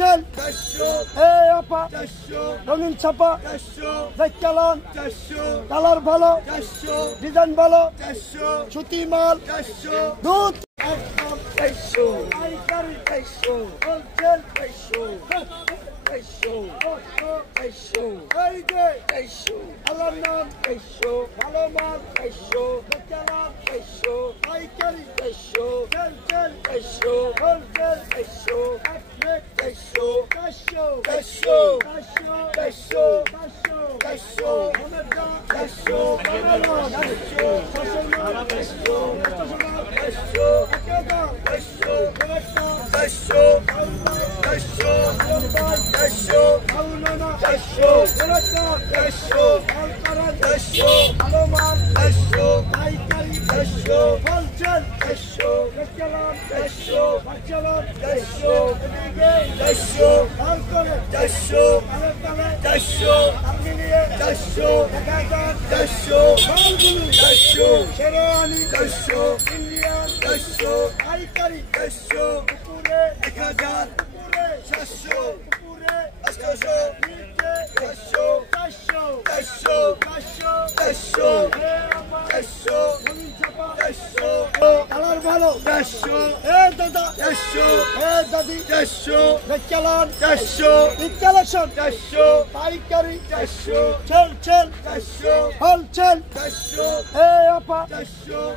চল এই আপা রঙিন ছাপা দেখালাম কালার ভালো ডিজাইন ভালো সুতি মাল দুধ একদম পাইকারি আল্লাহর নাম ভালো মাল দেখালাম পাইকারি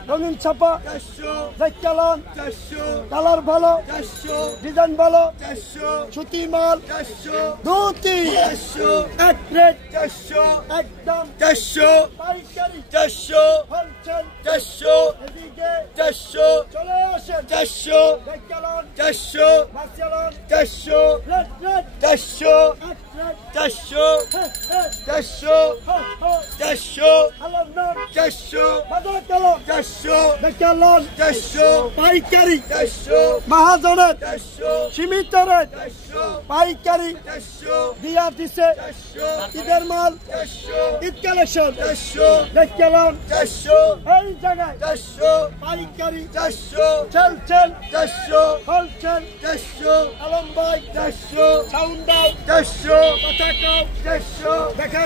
রঙিন ছাপা দেখালাম কালার ভালো ডিজাইন ভালো সুতি মাল ধুতি এক রেট একদম পাইকারি হোলসেল চলে আসেন দেখালাম পাইকারি মহাজনের সীমিত রেট পাইকারি দিয়া দিছে ঈদের মাল ঈদ কালেকশন দেখলাম এই জায়গায় পাইকারি হোলসেল আলম ভাই সাউন্ড দেখা